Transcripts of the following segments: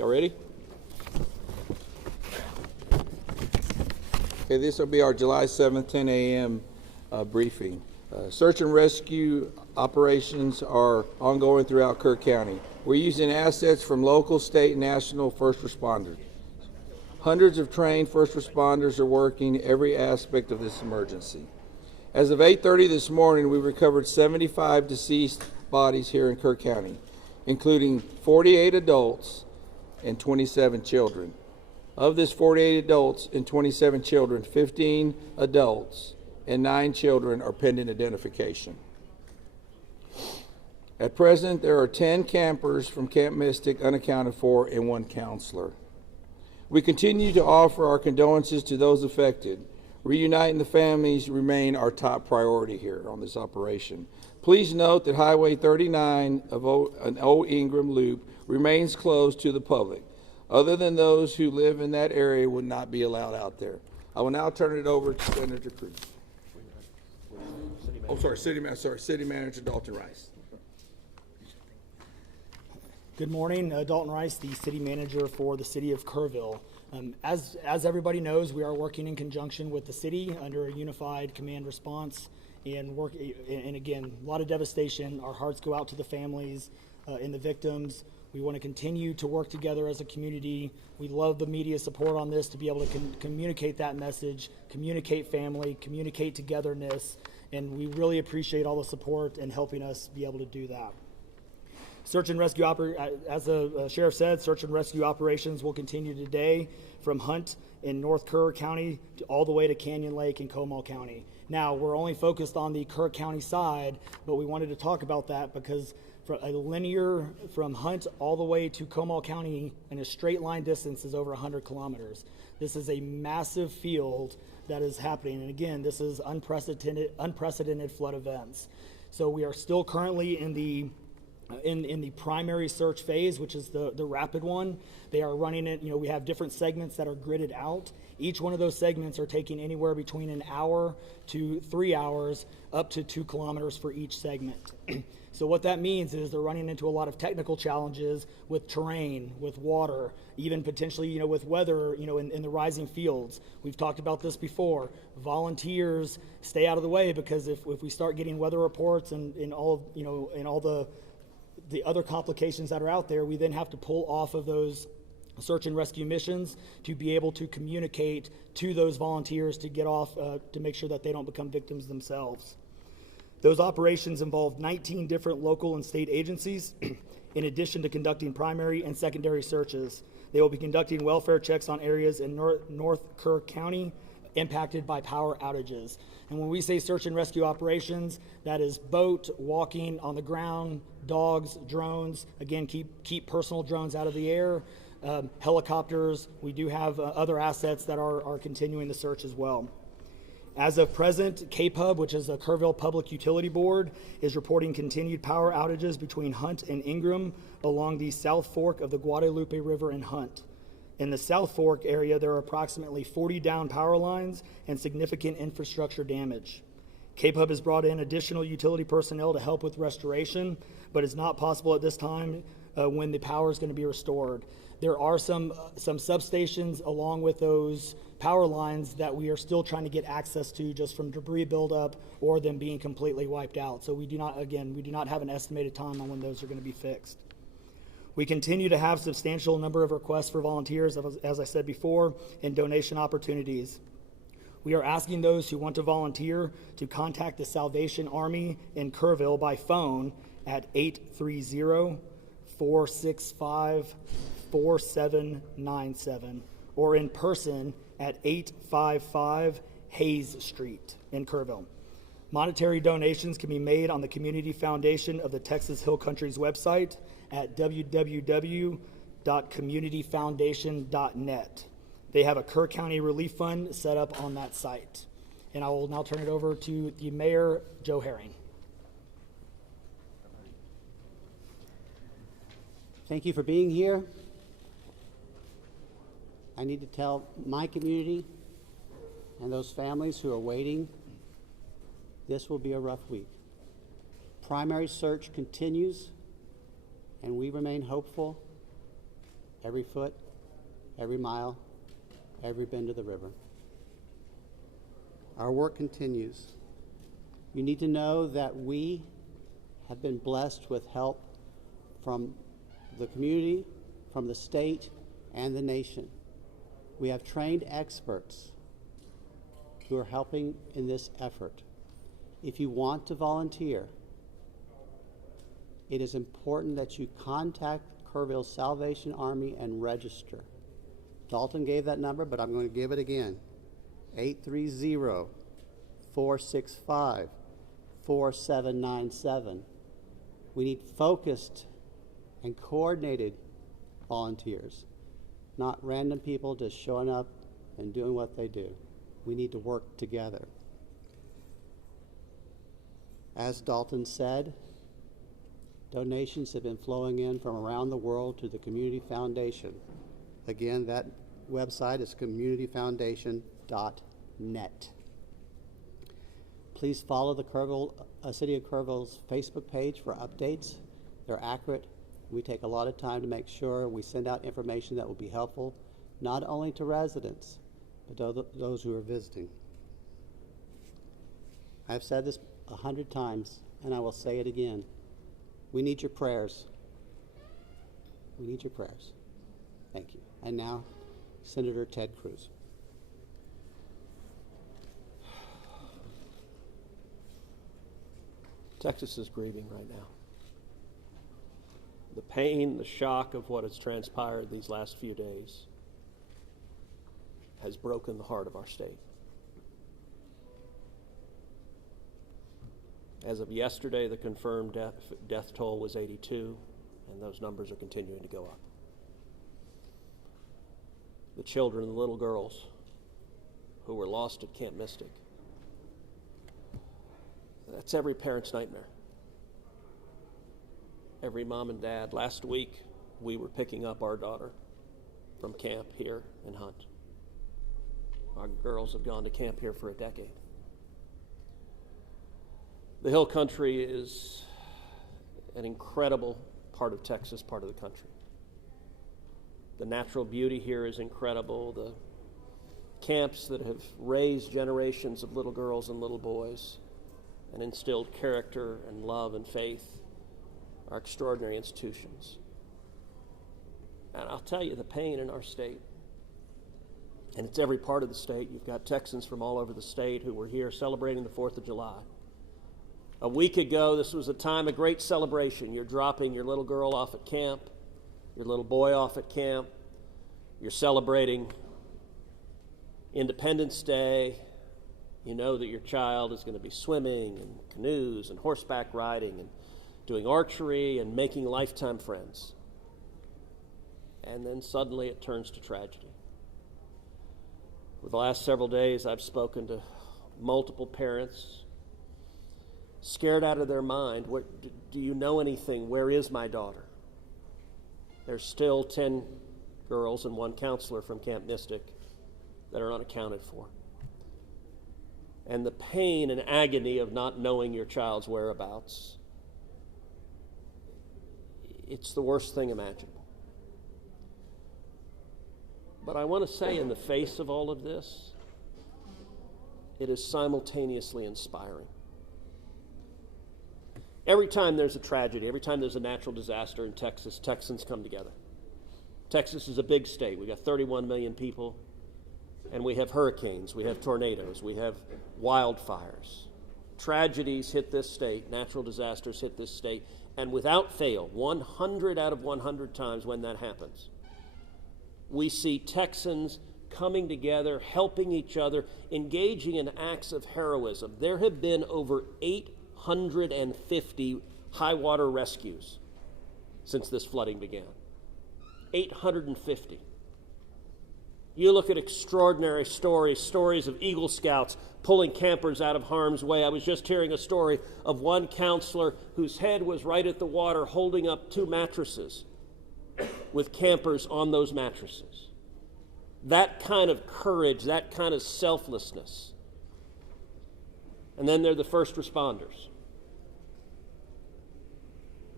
Y'all ready? Okay, this will be our July 7th, 10 a.m. Briefing. Search and rescue operations are ongoing throughout Kerr County. We're using assets from local, state, and national first responders. Hundreds of trained first responders are working every aspect of this emergency. As of 8:30 this morning, we recovered 75 deceased bodies here in Kerr County, including 48 adults and 27 children. Of this 48 adults and 27 children, 15 adults and 9 children are pending identification. At present, there are 10 campers from Camp Mystic unaccounted for and 1 counselor. We continue to offer our condolences to those affected. Reuniting the families remain our top priority here on this operation. Please note that Highway 39 of an Old Ingram Loop remains closed to the public. Other than those who live in that area would not be allowed out there. I will now turn it over to Senator Cruz. City Manager Dalton Rice. Good morning, Dalton Rice, the City Manager for the City of Kerrville. As everybody knows, we are working in conjunction with the city under a unified command response and again, a lot of devastation. Our hearts go out to the families and the victims. We want to continue to work together as a community. We love the media support on this to be able to communicate that message, communicate family, communicate togetherness, and we really appreciate all the support and helping us be able to do that. Search and rescue, as the sheriff said, search and rescue operations will continue today from Hunt in North Kerr County all the way to Canyon Lake in Comal County. Now, we're only focused on the Kerr County side, but we wanted to talk about that because for a linear from Hunt all the way to Comal County in a straight line distance is over 100 kilometers. This is a massive field that is happening. And again, this is unprecedented flood events. So we are still currently in the primary search phase, which is the rapid one. They are running it, we have different segments that are gridded out. Each one of those segments are taking anywhere between an hour to 3 hours, up to 2 kilometers for each segment. So what that means is they're running into a lot of technical challenges with terrain, with water, even potentially, with weather, in the rising fields. We've talked about this before. Volunteers stay out of the way because if we start getting weather reports and all the other complications that are out there, we then have to pull off of those search and rescue missions to be able to communicate to those volunteers to get off, to make sure that they don't become victims themselves. Those operations involve 19 different local and state agencies, in addition to conducting primary and secondary searches. They will be conducting welfare checks on areas in North Kerr County impacted by power outages. And when we say search and rescue operations, that is boat, walking, on the ground, dogs, drones. Again, keep personal drones out of the air. Helicopters. We do have other assets that are continuing the search as well. As of present, KPUB, which is the Kerrville Public Utility Board, is reporting continued power outages between Hunt and Ingram along the South Fork of the Guadalupe River in Hunt. In the South Fork area, there are approximately 40 down power lines and significant infrastructure damage. KPUB has brought in additional utility personnel to help with restoration, but it's not possible at this time when the power is going to be restored. There are some substations along with those power lines that we are still trying to get access to just from debris buildup or them being completely wiped out. So we do not have an estimated time on when those are going to be fixed. We continue to have substantial number of requests for volunteers, as I said before, and donation opportunities. We are asking those who want to volunteer to contact the Salvation Army in Kerrville by phone at 830-465-4797 or in person at 855 Hayes Street in Kerrville. Monetary donations can be made on the Community Foundation of the Texas Hill Country's website at www.communityfoundation.net. They have a Kerr County Relief Fund set up on that site. And I will now turn it over to the Mayor, Joe Herring. Thank you for being here. I need to tell my community and those families who are waiting, this will be a rough week. Primary search continues, and we remain hopeful every foot, every mile, every bend of the river. Our work continues. You need to know that we have been blessed with help from the community, from the state, and the nation. We have trained experts who are helping in this effort. If you want to volunteer, it is important that you contact Kerrville Salvation Army and register. Dalton gave that number, but I'm going to give it again. 830-465-4797. We need focused and coordinated volunteers, not random people just showing up and doing what they do. We need to work together. As Dalton said, donations have been flowing in from around the world to the Community Foundation. Again, that website is communityfoundation.net. Please follow the City of Kerrville's Facebook page for updates. They're accurate. We take a lot of time to make sure we send out information that will be helpful, not only to residents, but to those who are visiting. I've said this 100 times, and I will say it again. We need your prayers. We need your prayers. Thank you. And now, Senator Ted Cruz. Texas is grieving right now. The pain, the shock of what has transpired these last few days has broken the heart of our state. As of yesterday, the confirmed death toll was 82, and those numbers are continuing to go up. The children, the little girls who were lost at Camp Mystic, that's every parent's nightmare. Every mom and dad. Last week, we were picking up our daughter from camp here in Hunt. Our girls have gone to camp here for a decade. The Hill Country is an incredible part of Texas, part of the country. The natural beauty here is incredible. The camps that have raised generations of little girls and little boys and instilled character and love and faith are extraordinary institutions. And I'll tell you, the pain in our state, and it's every part of the state. You've got Texans from all over the state who were here celebrating the 4th of July. A week ago, this was a time of great celebration. You're dropping your little girl off at camp, your little boy off at camp. You're celebrating Independence Day. You know that your child is going to be swimming and canoes and horseback riding and doing archery and making lifetime friends. And then suddenly it turns to tragedy. For the last several days, I've spoken to multiple parents, scared out of their mind. Do you know anything? Where is my daughter? There's still 10 girls and 1 counselor from Camp Mystic that are unaccounted for. And the pain and agony of not knowing your child's whereabouts, it's the worst thing imaginable. But I want to say, in the face of all of this, it is simultaneously inspiring. Every time there's a tragedy, every time there's a natural disaster in Texas, Texans come together. Texas is a big state. We got 31 million people, and we have hurricanes, we have tornadoes, we have wildfires. Tragedies hit this state, natural disasters hit this state, and without fail, 100 out of 100 times when that happens, we see Texans coming together, helping each other, engaging in acts of heroism. There have been over 850 high water rescues since this flooding began. 850. You look at extraordinary stories of Eagle Scouts pulling campers out of harm's way. I was just hearing a story of one counselor whose head was right at the water holding up 2 mattresses with campers on those mattresses. That kind of courage, that kind of selflessness. And then there are the first responders.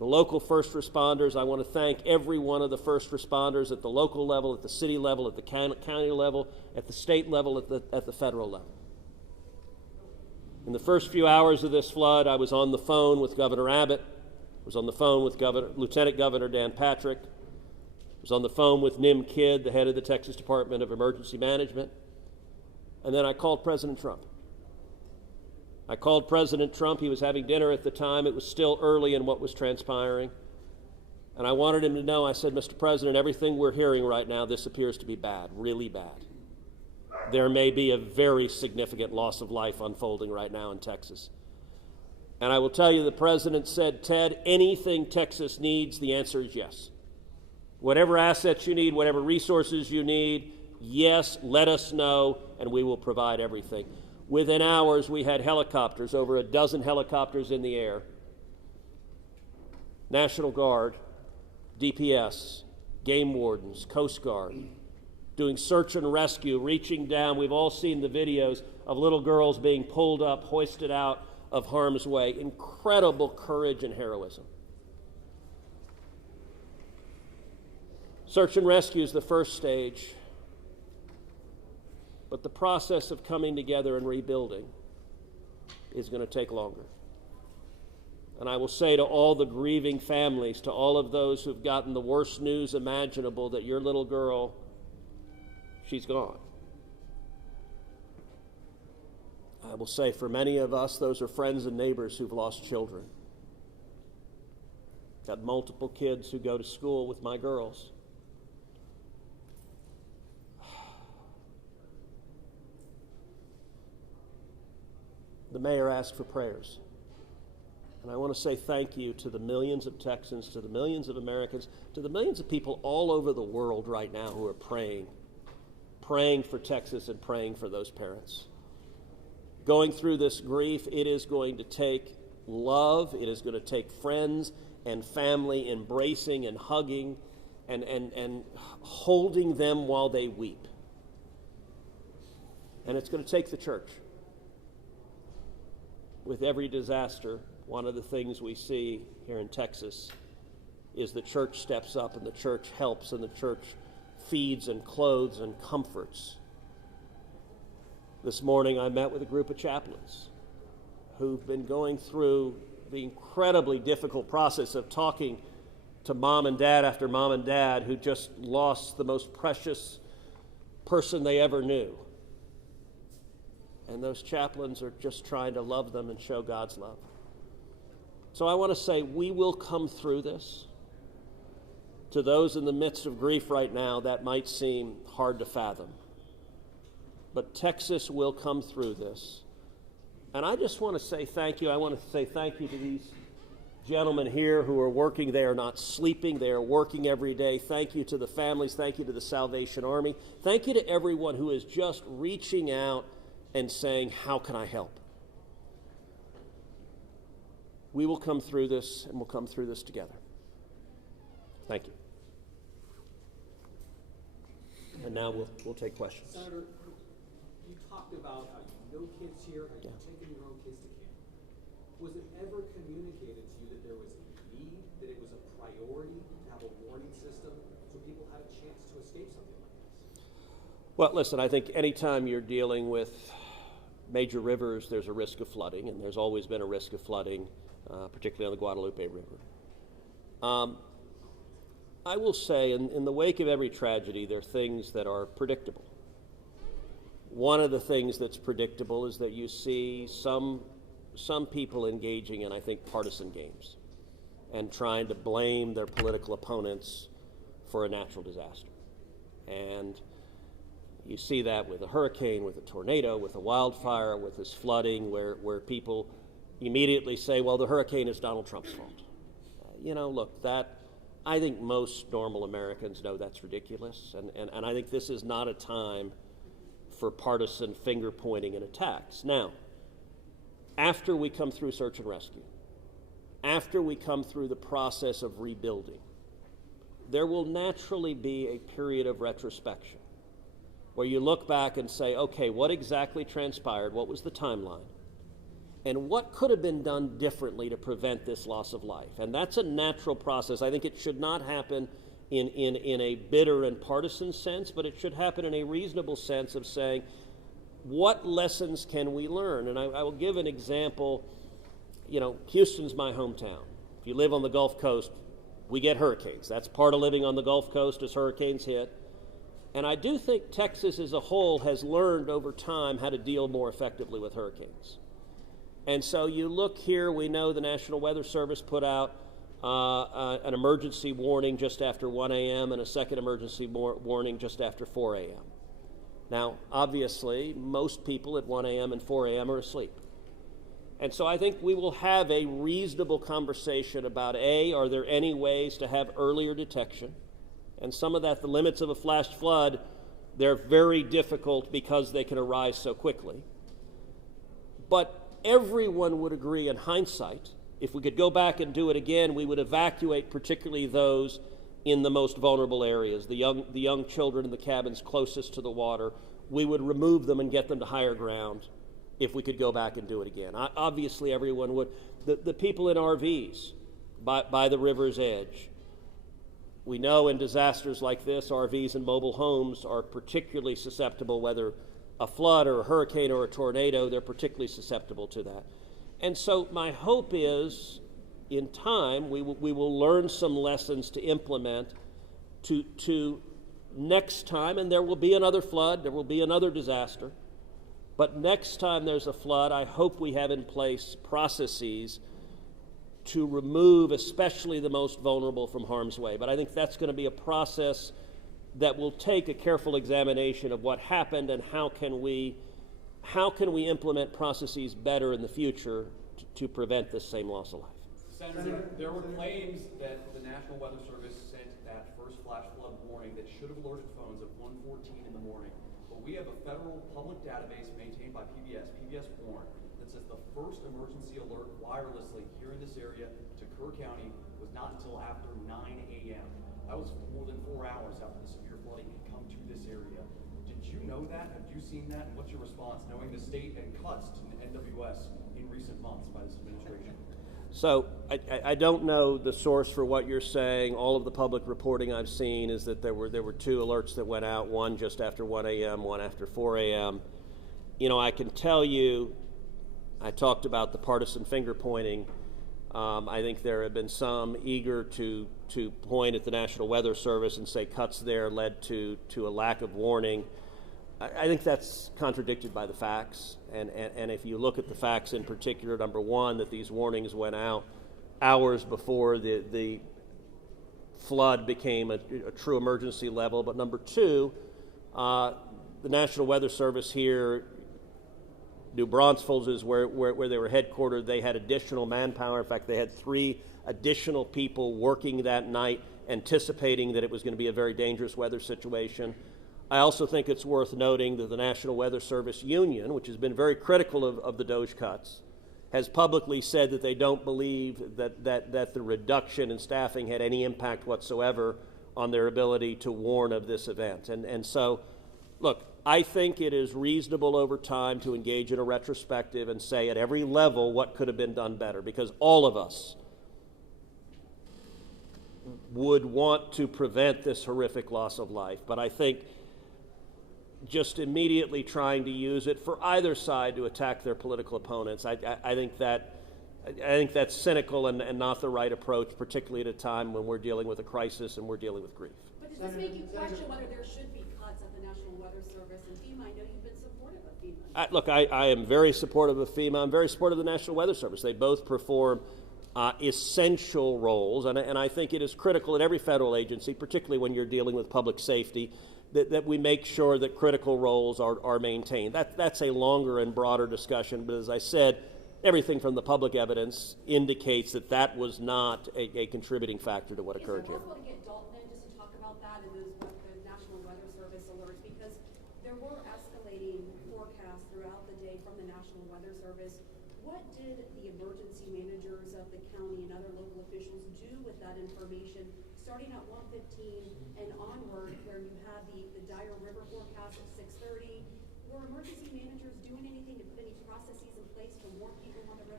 The local first responders, I want to thank every one of the first responders at the local level, at the city level, at the county level, at the state level, at the federal level. In the first few hours of this flood, I was on the phone with Governor Abbott, I was on the phone with Lieutenant Governor Dan Patrick, I was on the phone with Nim Kidd, the head of the Texas Department of Emergency Management, and then I called President Trump. I called President Trump. He was having dinner at the time. It was still early in what was transpiring. And I wanted him to know, I said, Mr. President, everything we're hearing right now, this appears to be bad, really bad. There may be a very significant loss of life unfolding right now in Texas. And I will tell you, the President said, Ted, anything Texas needs, the answer is yes. Whatever assets you need, whatever resources you need, yes, let us know, and we will provide everything. Within hours, we had helicopters, over a dozen helicopters in the air, National Guard, DPS, game wardens, Coast Guard, doing search and rescue, reaching down. We've all seen the videos of little girls being pulled up, hoisted out of harm's way. Incredible courage and heroism. Search and rescue is the first stage. But the process of coming together and rebuilding is going to take longer. And I will say to all the grieving families, to all of those who've gotten the worst news imaginable, that your little girl, she's gone. I will say for many of us, those are friends and neighbors who've lost children. Got multiple kids who go to school with my girls. The mayor asked for prayers. And I want to say thank you to the millions of Texans, to the millions of Americans, to the millions of people all over the world right now who are praying for Texas and praying for those parents. Going through this grief, it is going to take love, it is going to take friends and family embracing and hugging and holding them while they weep. And it's going to take the church. With every disaster, one of the things we see here in Texas is the church steps up and the church helps and the church feeds and clothes and comforts. This morning I met with a group of chaplains who've been going through the incredibly difficult process of talking to mom and dad after mom and dad who just lost the most precious person they ever knew. And those chaplains are just trying to love them and show God's love. So I want to say we will come through this. To those in the midst of grief right now, that might seem hard to fathom. But Texas will come through this. And I just want to say thank you. I want to say thank you to these gentlemen here who are working. They are not sleeping. They are working every day. Thank you to the families. Thank you to the Salvation Army. Thank you to everyone who is just reaching out and saying, how can I help? We will come through this, and we'll come through this together. Thank you. And now we'll take questions. Senator, you talked about how you know kids here, how you've taken your own kids to camp. Was it ever communicated to you that there was a need, that it was a priority to have a warning system so people had a chance to escape something like this? Well, listen, I think anytime you're dealing with major rivers, there's a risk of flooding, and there's always been a risk of flooding, particularly on the Guadalupe River. I will say, in the wake of every tragedy, there are things that are predictable. One of the things that's predictable is that you see some people engaging in, I think, partisan games and trying to blame their political opponents for a natural disaster. And you see that with a hurricane, with a tornado, with a wildfire, with this flooding, where people immediately say, well, the hurricane is Donald Trump's fault. Look, that I think most normal Americans know that's ridiculous, and I think this is not a time for partisan finger-pointing and attacks. Now, after we come through search and rescue, after we come through the process of rebuilding, there will naturally be a period of retrospection where you look back and say, okay, what exactly transpired? What was the timeline? and what could have been done differently to prevent this loss of life. And that's a natural process. I think it should not happen in a bitter and partisan sense, but it should happen in a reasonable sense of saying, what lessons can we learn? And I will give an example. You know, Houston's my hometown. If you live on the Gulf Coast, we get hurricanes. That's part of living on the Gulf Coast as hurricanes hit. And I do think Texas as a whole has learned over time how to deal more effectively with hurricanes. And so you look here, we know the National Weather Service put out an emergency warning just after 1 a.m. and a second emergency warning just after 4 a.m. Now, obviously, most people at 1 a.m. and 4 a.m. are asleep. And so I think we will have a reasonable conversation about, A, are there any ways to have earlier detection? And some of that, the limits of a flash flood, they're very difficult because they can arise so quickly. But everyone would agree in hindsight, if we could go back and do it again, we would evacuate particularly those in the most vulnerable areas, the young children in the cabins closest to the water. We would remove them and get them to higher ground if we could go back and do it again. Obviously, everyone would. The people in RVs by the river's edge. We know in disasters like this, RVs and mobile homes are particularly susceptible, whether a flood or a hurricane or a tornado, they're particularly susceptible to that. And so my hope is, in time, we will learn some lessons to implement to next time, and there will be another flood, there will be another disaster, but next time there's a flood, I hope we have in place processes to remove especially the most vulnerable from harm's way. But I think that's going to be a process that will take a careful examination of what happened and how can we implement processes better in the future to prevent this same loss of life. Senator, there were claims that the National Weather Service sent that first flash flood warning that should have alerted phones at 1:14 in the morning. But we have a federal public database maintained by PBS Warn, that says the first emergency alert wirelessly here in this area to Kerr County was not until after 9 a.m. That was more than 4 hours after the severe flooding had come to this area. Did you know that? Have you seen that? And what's your response, knowing the state and cuts to NWS in recent months by this administration? So I don't know the source for what you're saying. All of the public reporting I've seen is that there were two alerts that went out, one just after 1 a.m., one after 4 a.m. You know, I can tell you, I talked about the partisan finger pointing. I think there have been some eager to point at the National Weather Service and say cuts there led to a lack of warning. I think that's contradicted by the facts, and if you look at the facts in particular, number one, that these warnings went out hours before the flood became a true emergency level, but number two, the National Weather Service here, New Braunfels is where they were headquartered. They had additional manpower. In fact, they had 3 additional people working that night, anticipating that it was going to be a very dangerous weather situation. I also think it's worth noting that the National Weather Service Union, which has been very critical of the DOGE cuts, has publicly said that they don't believe that the reduction in staffing had any impact whatsoever on their ability to warn of this event. And so, look, I think it is reasonable over time to engage in a retrospective and say at every level what could have been done better, because all of us would want to prevent this horrific loss of life. But I think just immediately trying to use it for either side to attack their political opponents, I think that's cynical and not the right approach, particularly at a time when we're dealing with a crisis and we're dealing with grief. But does this make you question whether there should be cuts at the National Weather Service and FEMA? I know you've been supportive of FEMA. Look, I am very supportive of FEMA. I'm very supportive of the National Weather Service. They both perform essential roles, and I think it is critical at every federal agency, particularly when you're dealing with public safety, that we make sure that critical roles are maintained. That's a longer and broader discussion, but as I said, everything from the public evidence indicates that was not a contributing factor to what occurred here. Is it possible to get Dalton in just to talk about that and those National Weather Service alerts? Because there were escalating forecasts throughout the day from the National Weather Service. What did the emergency managers of the county and other local officials do with that information starting at 1:15 and onward, where you had the dire river forecast at 6:30? Were emergency managers doing anything to put any processes in place to warn people when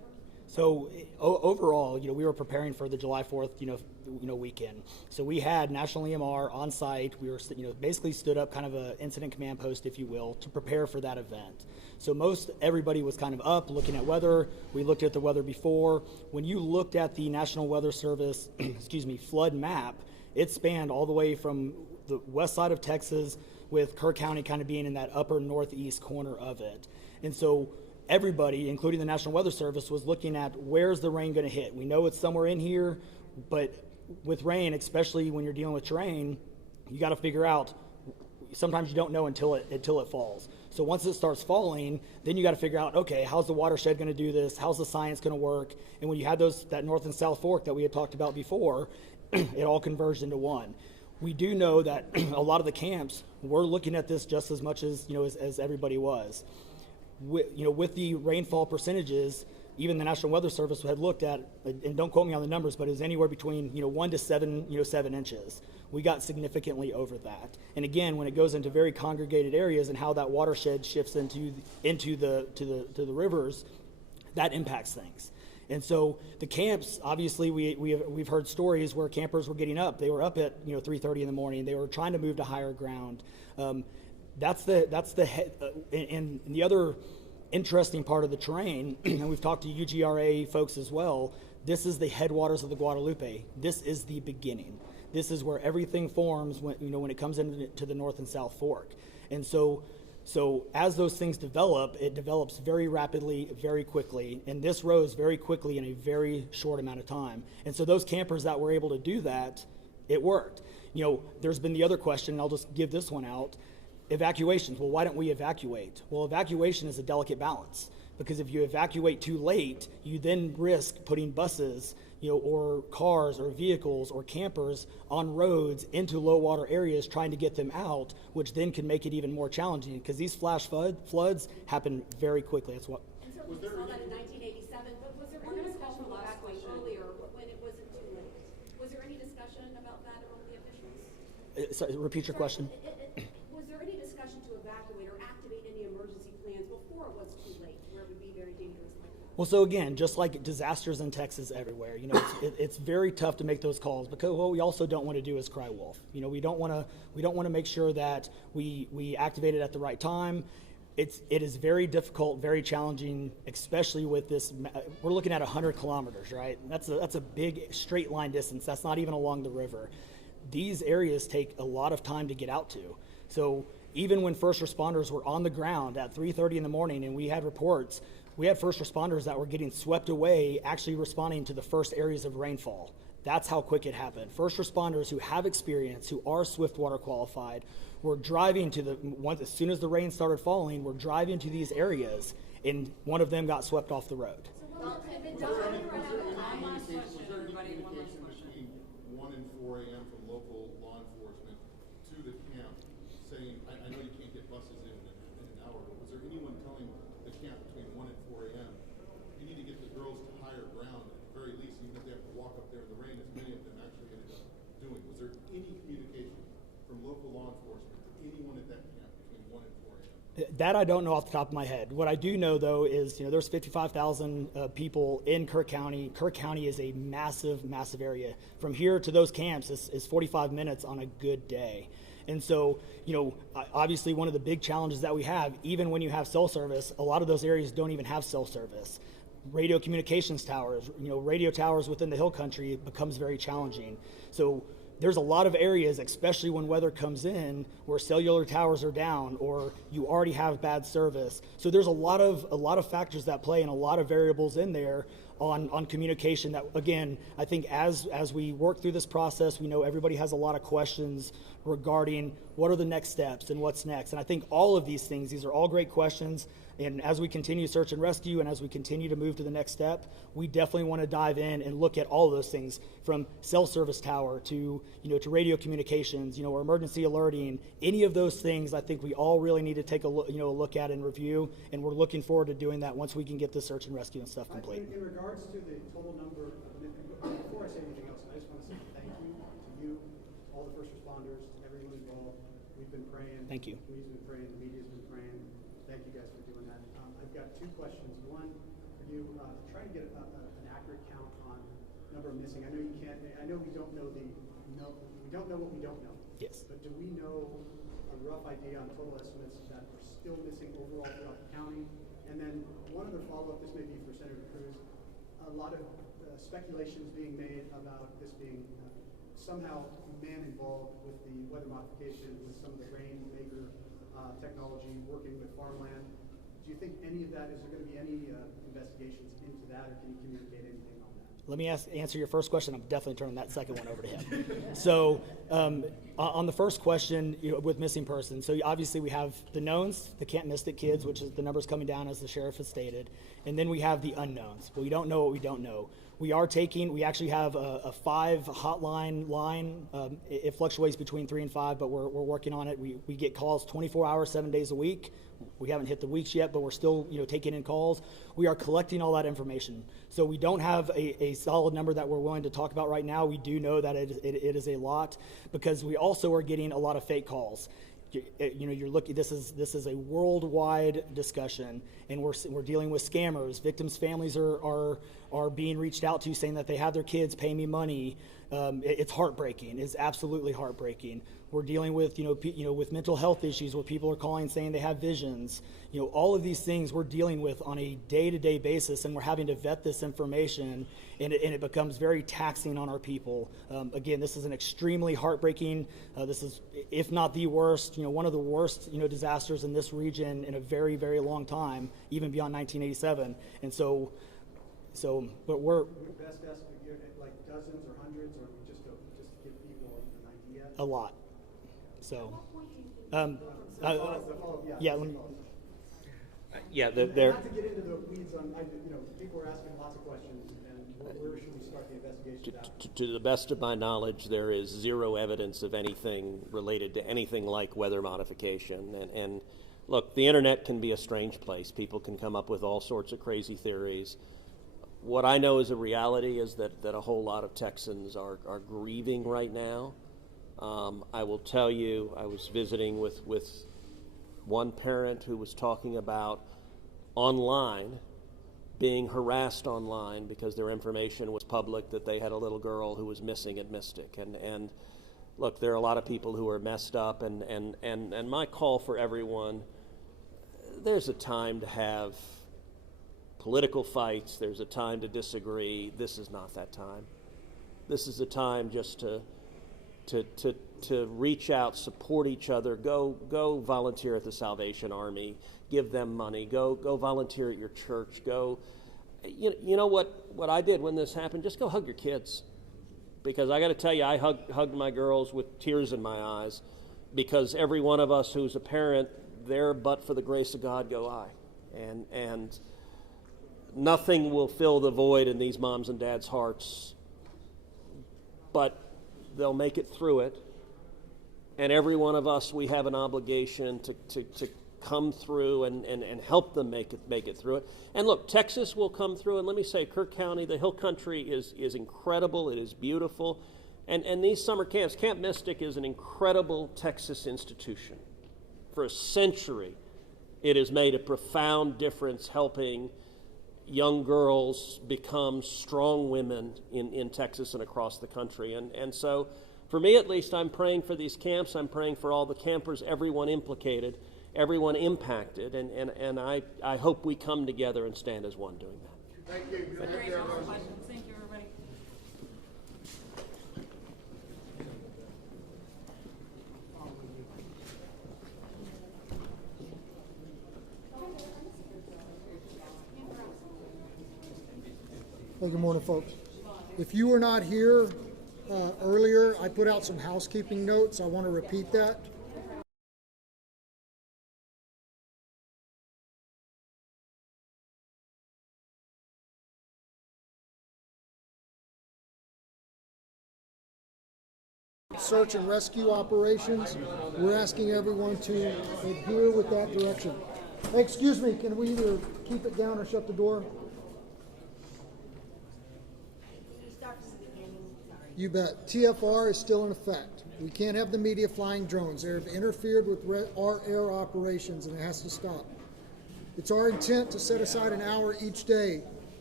So overall, we were preparing for the July 4th, weekend. So we had National EMR on site. We were, basically stood up kind of a incident command post, if you will, to prepare for that event. So everybody was kind of up looking at weather. We looked at the weather before. When you looked at the National Weather Service, flood map, it spanned all the way from the west side of Texas, with Kerr County kind of being in that upper northeast corner of it. And so everybody, including the National Weather Service, was looking at where's the rain going to hit. We know it's somewhere in here, but with rain, especially when you're dealing with terrain, you got to figure out, sometimes you don't know until it falls. So once it starts falling, then you got to figure out, okay, how's the watershed going to do this? How's the science going to work? And when you had that north and south fork that we had talked about before, it all converged into one. We do know that a lot of the camps were looking at this just as much as everybody was. With the rainfall percentages, even the National Weather Service had looked at, and don't quote me on the numbers, but it was anywhere between 1 to 7 inches. We got significantly over that. And again, when it goes into very congregated areas and how that watershed shifts into the rivers, that impacts things. And so the camps, obviously, we've heard stories where campers were getting up. They were up at 3:30 in the morning. They were trying to move to higher ground. And the other interesting part of the terrain, and we've talked to UGRA folks as well. This is the headwaters of the Guadalupe. This is the beginning. This is where everything forms when it comes into the North and South Fork. And so as those things develop, it develops very rapidly, very quickly, and this rose very quickly in a very short amount of time. And so those campers that were able to do that, it worked. There's been the other question, and I'll just give this one out. Evacuations. Well, why don't we evacuate? Well, evacuation is a delicate balance, because if you evacuate too late, you then risk putting buses, or cars or vehicles or campers on roads into low water areas trying to get them out, which then can make it even more challenging, because these flash floods happen very quickly. That's what. And so we saw that in 1987, but was there any discussion to evacuate earlier when it wasn't too late? Was there any discussion about that among the officials? Sorry, repeat your question. Was there any discussion to evacuate or activate any emergency plans before it was too late, where it would be very dangerous like that? Well, so again, just like disasters in Texas everywhere, it's very tough to make those calls, because what we also don't want to do is cry wolf. We don't want to make sure that we activate it at the right time. It is very difficult, very challenging, especially with this. We're looking at 100 kilometers, right? That's a big straight line distance. That's not even along the river. These areas take a lot of time to get out to. So even when first responders were on the ground at 3:30 in the morning, and we had reports, we had first responders that were getting swept away, actually responding to the first areas of rainfall. That's how quick it happened. First responders who have experience, who are Swiftwater qualified, were driving as soon as the rain started falling, were driving to these areas, and one of them got swept off the road. So what had been done? Was there any communication between 1 and 4 a.m. from local law enforcement to the camp saying, I know you can't get buses in an hour, but was there anyone telling the camp between 1 and 4 a.m. you need to get the girls to higher ground at the very least, even if they have to walk up there in the rain, as many of them actually ended up doing? Was there any communication from local law enforcement to anyone at that camp between 1 and 4 a.m.? That I don't know off the top of my head. What I do know, though, is there's 55,000 people in Kerr County. Kerr County is a massive, massive area. From here to those camps is 45 minutes on a good day. And so, obviously one of the big challenges that we have, even when you have cell service, a lot of those areas don't even have cell service. Radio communications towers, radio towers within the hill country becomes very challenging. So there's a lot of areas, especially when weather comes in, where cellular towers are down or you already have bad service. So there's a lot of factors that play and a lot of variables in there on communication that, again, I think as we work through this process, we know everybody has a lot of questions regarding what are the next steps and what's next. And I think all of these are all great questions. And as we continue search and rescue and as we continue to move to the next step, we definitely want to dive in and look at all of those things, from cell service tower to radio communications, or emergency alerting. Any of those things, I think we all really need to take a look at and review. And we're looking forward to doing that once we can get the search and rescue and stuff complete. In regards to the total number, before I say anything else, I just want to say thank you to you, all the first responders, everyone involved. We've been praying. Thank you. We've been praying. The media's been praying. Thank you guys for doing that. I've got two questions. One, for you, trying to get an accurate count on number of missing. I know you can't. I know we don't know we don't know what we don't know. Yes. But do we know a rough idea on total estimates that are still missing overall throughout the county? And then one other follow-up. This may be for Senator Cruz. A lot of speculations being made about this being somehow man involved with the weather modification, with some of the rainmaker technology, working with farmland. Do you think any of that, is there going to be any investigations into that, or can you communicate anything on that? Let me answer your first question. I'm definitely turning that second one over to him. So on the first question, with missing persons, so obviously we have the knowns, the can't miss it kids, which is the numbers coming down as the sheriff has stated, and then we have the unknowns. Well, we don't know what we don't know. We actually have a 5 hotline line. It fluctuates between 3 and 5, but we're working on it. We get calls 24 hours, 7 days a week. We haven't hit the weeks yet, but we're still taking in calls. We are collecting all that information. So we don't have a solid number that we're willing to talk about right now. We do know that it is a lot, because we also are getting a lot of fake calls. You're looking. This is a worldwide discussion, and we're dealing with scammers. Victims' families are being reached out to, saying that they have their kids pay me money. It's heartbreaking. It's absolutely heartbreaking. We're dealing with with mental health issues, where people are calling saying they have visions. All of these things we're dealing with on a day-to-day basis, and we're having to vet this information, and it becomes very taxing on our people. Again, this is an extremely heartbreaking. This is, if not the worst, one of the worst disasters in this region in a very, very long time, even beyond 1987. And so, but we're Best estimate, like dozens or hundreds, or just to give people an idea. a lot. So, Yeah, let me. Yeah, Not to get into the weeds on, people are asking lots of questions, and where should we start the investigation at? to the best of my knowledge, there is zero evidence of anything related to anything like weather modification. And look, the internet can be a strange place. People can come up with all sorts of crazy theories. What I know is a reality is that a whole lot of Texans are grieving right now. I will tell you, I was visiting with one parent who was talking about online, being harassed online because their information was public, that they had a little girl who was missing at Mystic. And look, there are a lot of people who are messed up, and my call for everyone, there's a time to have political fights, there's a time to disagree. This is not that time. This is a time just to reach out, support each other, go volunteer at the Salvation Army, give them money, go volunteer at your church, go. You know what I did when this happened? Just go hug your kids, because I got to tell you, I hugged my girls with tears in my eyes, because every one of us who's a parent, there but for the grace of God go I, and nothing will fill the void in these moms and dads' hearts, but they'll make it through it. And every one of us, we have an obligation to come through and help them make it through it. And look, Texas will come through, and let me say, Kirk County, the Hill Country is incredible. It is beautiful. And these summer camps, Camp Mystic is an incredible Texas institution. For a century, it has made a profound difference helping young girls become strong women in Texas and across the country. And so, for me at least, I'm praying for these camps. I'm praying for all the campers, everyone implicated, everyone impacted, and I hope we come together and stand as one doing that. Thank you. Thank you, everybody. Hey, good morning, folks. If you were not here earlier, I put out some housekeeping notes. I want to repeat that. Search and rescue operations. We're asking everyone to adhere with that direction. Hey, excuse me, can we either keep it down or shut the door? You bet. TFR is still in effect. We can't have the media flying drones. They have interfered with our air operations, and it has to stop. It's our intent to set aside an hour each day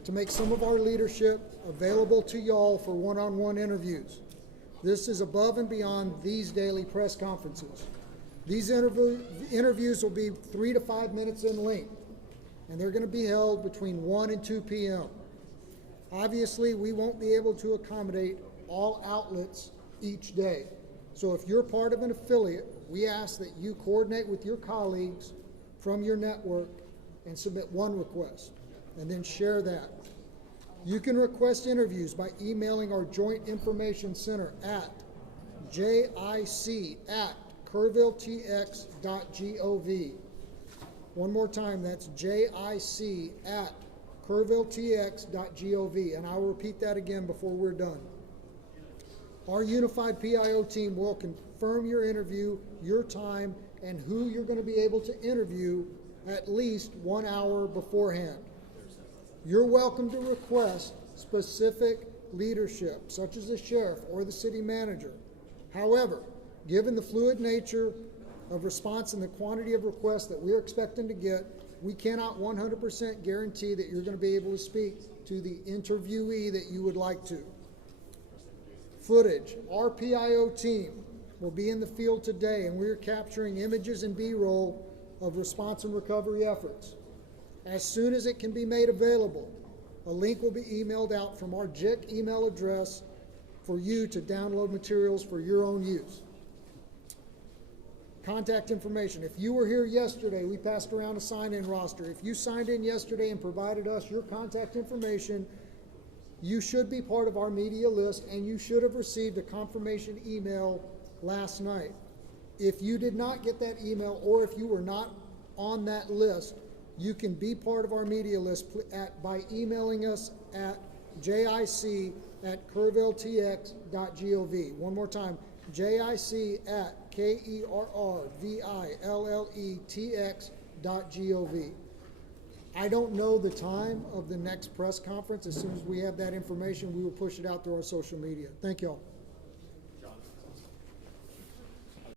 to make some of our leadership available to y'all for one-on-one interviews. This is above and beyond these daily press conferences. These interviews will be 3 to 5 minutes in length, and they're going to be held between 1 and 2 p.m. Obviously, we won't be able to accommodate all outlets each day. So if you're part of an affiliate, we ask that you coordinate with your colleagues from your network and submit one request, and then share that. You can request interviews by emailing our Joint Information Center at jic@kerrvilletx.gov. One more time, that's jic@kerrvilletx.gov, and I will repeat that again before we're done. Our unified PIO team will confirm your interview, your time, and who you're going to be able to interview at least 1 hour beforehand. You're welcome to request specific leadership, such as the sheriff or the city manager. However, given the fluid nature of response and the quantity of requests that we're expecting to get, we cannot 100% guarantee that you're going to be able to speak to the interviewee that you would like to. Footage. Our PIO team will be in the field today, and we're capturing images and B-roll of response and recovery efforts. As soon as it can be made available, a link will be emailed out from our JIC email address for you to download materials for your own use. Contact information. If you were here yesterday, we passed around a sign-in roster. If you signed in yesterday and provided us your contact information, you should be part of our media list, and you should have received a confirmation email last night. If you did not get that email, or if you were not on that list, you can be part of our media list by emailing us at jic@kerrvilletx.gov. One more time, jic@kerrvilletx.gov. I don't know the time of the next press conference. As soon as we have that information, we will push it out through our social media. Thank you all.